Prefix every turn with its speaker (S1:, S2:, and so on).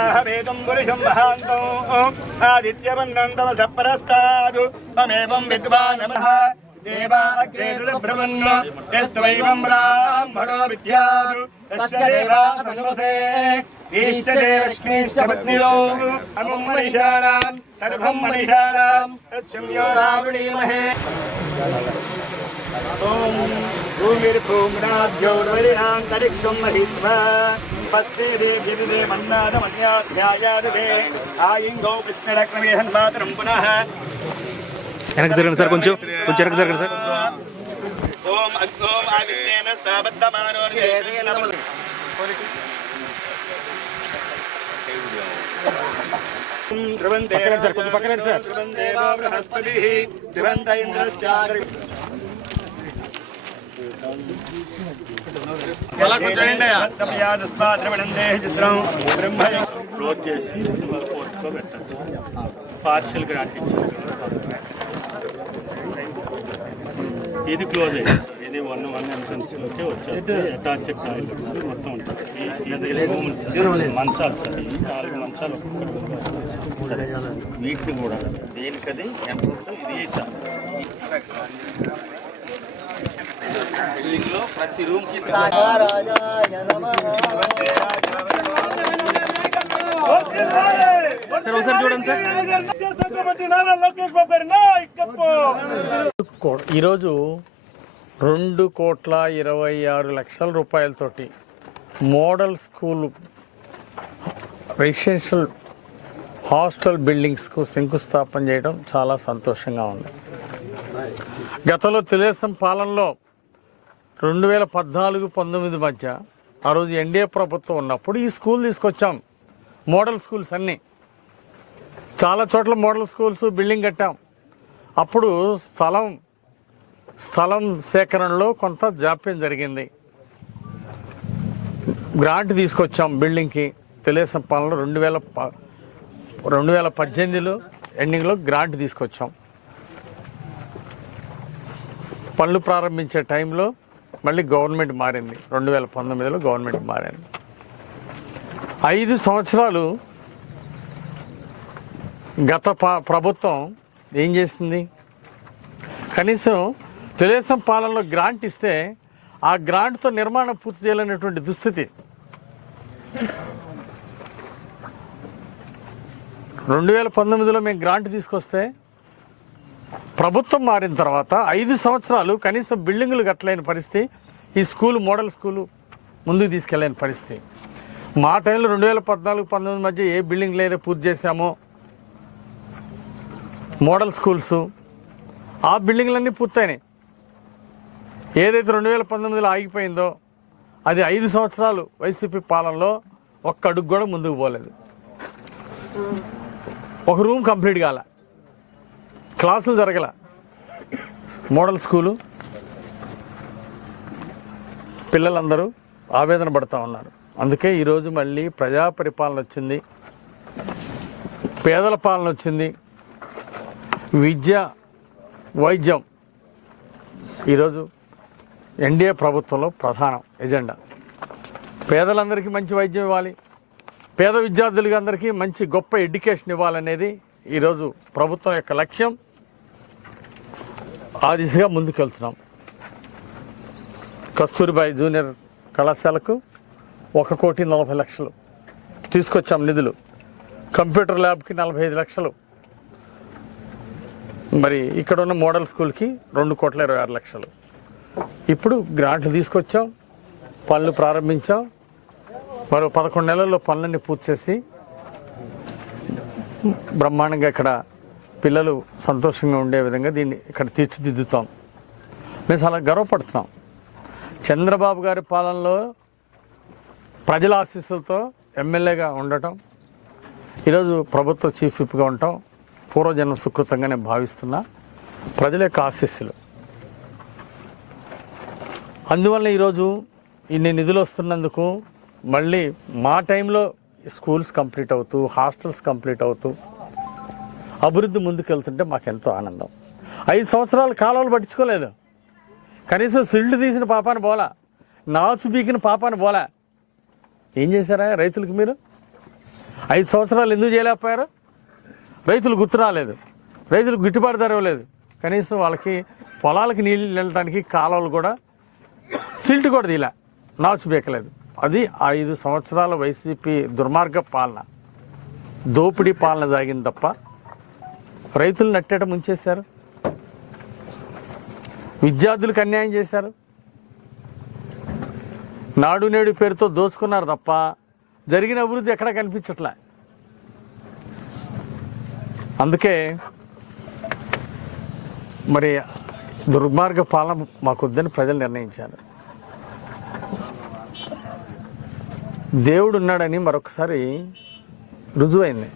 S1: వేదం పురుషం మహాంతో. ఆదిత్యవన్నం తవ సపరస్తాదు తమేవం విద్వానమః దేవాగ్రేదు యస్త్వైవం బ్రాహ్మణో విద్యాదు. తస్య దేవా సన్వసే. ఈష్టదే లక్ష్మీష్ట పత్నిలో. మనిషానాం సర్వం మనిషానాం. రావణీమహే. ఓం మహిత్వా. തപസ്തേതി
S2: വിവിധേ മണ്ണാത മണ്യാധ്യായാതേ ആയിങ്കോ കൃഷ്ണരക്രമേഹൻ മാത്രം പുനഃ எனக்கு
S1: சார் சார் கொஞ்சம் கொஞ்சம் எனக்கு
S2: சார் சார் ஓம் அக்னோம் ஆகிஷ்டேன
S1: சாபத்தமானோர் ध्रुवन्देव ध्रुवन्देव बृहस्पतिः ध्रुवन्त इन्द्रश्चादरि
S3: క్లోజ్ చేసి కోర్టులో పెట్టచ్చు పార్షియల్ గ్రాంట్ ఇచ్చారు ఇది క్లోజ్ అయింది సార్ ఇది వన్ వన్ ఎంట్రన్స్లోకి వచ్చారు అటాచ్డ్ టాయిలెట్స్ మొత్తం ఉంటుంది మంచాలు సార్. ఈ నాలుగు మంచాలు ఒక్కొక్కటి
S4: వీటిని కూడా. దేనికది? ఎంట్రన్స్ ఇది
S3: సార్.
S4: బిల్డింగ్లో ప్రతి రూమ్కి
S2: సార్ ఒకసారి చూడండి సార్
S5: ఈరోజు రెండు కోట్ల ఇరవై ఆరు లక్షల రూపాయలతోటి మోడల్ స్కూల్ రెసిడెన్షియల్ హాస్టల్ బిల్డింగ్స్కు శంకుస్థాపన చేయడం చాలా సంతోషంగా ఉంది. గతంలో తెలుగుదేశం పాలనలో రెండు వేల పద్నాలుగు పంతొమ్మిది మధ్య ఆ రోజు ఎన్డీఏ ప్రభుత్వం ఉన్నప్పుడు ఈ స్కూల్ తీసుకొచ్చాం. మోడల్ స్కూల్స్ అన్నీ. చాలా చోట్ల మోడల్ స్కూల్స్ బిల్డింగ్ కట్టాం. అప్పుడు స్థలం స్థలం సేకరణలో కొంత జాప్యం జరిగింది. గ్రాంట్ తీసుకొచ్చాం బిల్డింగ్కి. తెలుగుదేశం పాలనలో రెండు వేల ప- రెండు వేల పద్దెనిమిదిలో ఎండింగ్లో గ్రాంట్ తీసుకొచ్చాం. పనులు ప్రారంభించే టైంలో మళ్ళీ గవర్నమెంట్ మారింది. రెండు వేల పంతొమ్మిదిలో గవర్నమెంట్ మారింది. ఐదు సంవత్సరాలు గత ప- ప్రభుత్వం ఏం చేసింది? కనీసం తెలుగుదేశం పాలనలో గ్రాంట్ ఇస్తే ఆ గ్రాంట్తో నిర్మాణం పూర్తి చేయాలనేటువంటి దుస్థితి. రెండు వేల పంతొమ్మిదిలో మేము గ్రాంట్ తీసుకొస్తే ప్రభుత్వం మారిన తర్వాత ఐదు సంవత్సరాలు కనీసం బిల్డింగులు కట్టలేని పరిస్థితి ఈ స్కూల్ మోడల్ స్కూలు ముందుకు తీసుకెళ్ళలేని పరిస్థితి. మా టైంలో రెండు వేల పద్నాలుగు పంతొమ్మిది మధ్య ఏ బిల్డింగ్ లేదా పూర్తి చేశామో మోడల్ స్కూల్స్ ఆ బిల్డింగ్లన్నీ పూర్తయినాయి. ఏదైతే రెండు వేల పంతొమ్మిదిలో ఆగిపోయిందో అది ఐదు సంవత్సరాలు వైసీపీ పాలనలో ఒక్క అడుగు కూడా ముందుకు పోలేదు. ఒక రూమ్ కంప్లీట్ కాలే. క్లాసులు జరగల. Model school. పిల్లలందరూ ఆవేదన పడుతూ ఉన్నారు. అందుకే ఈరోజు మళ్ళీ ప్రజా పరిపాలన వచ్చింది. పేదల పాలన వచ్చింది. విద్య వైద్యం. ఈరోజు ఎన్డీఏ ప్రభుత్వంలో ప్రధానం ఎజెండా. పేదలందరికీ మంచి వైద్యం ఇవ్వాలి. పేద విద్యార్థులకి అందరికీ మంచి గొప్ప ఎడ్యుకేషన్ ఇవ్వాలనేది ఈరోజు ప్రభుత్వం యొక్క లక్ష్యం. ఆ దిశగా ముందుకెళ్తున్నాం. కస్తూరిబాయి జూనియర్ కళాశాలకు ఒక కోటి నలభై లక్షలు తీసుకొచ్చాం నిధులు. కంప్యూటర్ ల్యాబ్కి నలభై ఐదు లక్షలు. మరి ఇక్కడ ఉన్న మోడల్ స్కూల్కి రెండు కోట్ల ఇరవై ఆరు లక్షలు. ఇప్పుడు గ్రాంట్లు తీసుకొచ్చాం పనులు ప్రారంభించాం. మరో పదకొండు నెలల్లో పనులన్నీ పూర్తి చేసి బ్రహ్మాండంగా ఇక్కడ పిల్లలు సంతోషంగా ఉండే విధంగా దీన్ని ఇక్కడ తీర్చిదిద్దుతాం. మేము చాలా గర్వపడుతున్నాం. చంద్రబాబు గారి పాలనలో ప్రజల ఆశీస్సులతో ఎమ్మెల్యేగా ఉండటం ఈరోజు ప్రభుత్వ చీఫ్ విప్గా ఉండటం పూర్వజన్మ సుకృతంగా నేను భావిస్తున్నా. ప్రజల యొక్క ఆశీస్సులు. అందువల్ల ఈరోజు ఇన్ని నిధులు వస్తున్నందుకు మళ్ళీ మా టైంలో స్కూల్స్ కంప్లీట్ అవుతూ హాస్టల్స్ కంప్లీట్ అవుతూ అభివృద్ధి ముందుకెళ్తుంటే మాకెంతో ఆనందం. ఐదు సంవత్సరాలు కాలువలు పట్టించుకోలేదు. కనీసం సిల్డ్ తీసిన పాపాన్ని పోలా నాచు బీకిన పాపాన్ని పోలా ఏం చేశారా రైతులకు మీరు? ఐదు సంవత్సరాలు ఎందుకు చేయలేకపోయారు? రైతులు గుర్తు రాలేదు. రైతులకు గిట్టుబాటు ధర ఇవ్వలేదు. కనీసం వాళ్ళకి పొలాలకి నీళ్ళు వెళ్ళడానికి కాలువలు కూడా సిల్ట్ కూడా తీలా నాచు బీకలేదు. అది ఐదు సంవత్సరాల వైసీపీ దుర్మార్గ పాలన. దోపిడీ పాలన సాగింది తప్ప రైతులు నట్టేట ముంచేశారు. విద్యార్థులకు అన్యాయం చేశారు. నాడు నేడు పేరుతో దోచుకున్నారు తప్ప జరిగిన అభివృద్ధి ఎక్కడ కనిపించట్లే. అందుకే మరి దుర్మార్గ పాలన మాకొద్దని ప్రజలు నిర్ణయించారు. దేవుడు ఉన్నాడని మరొకసారి రుజువైంది.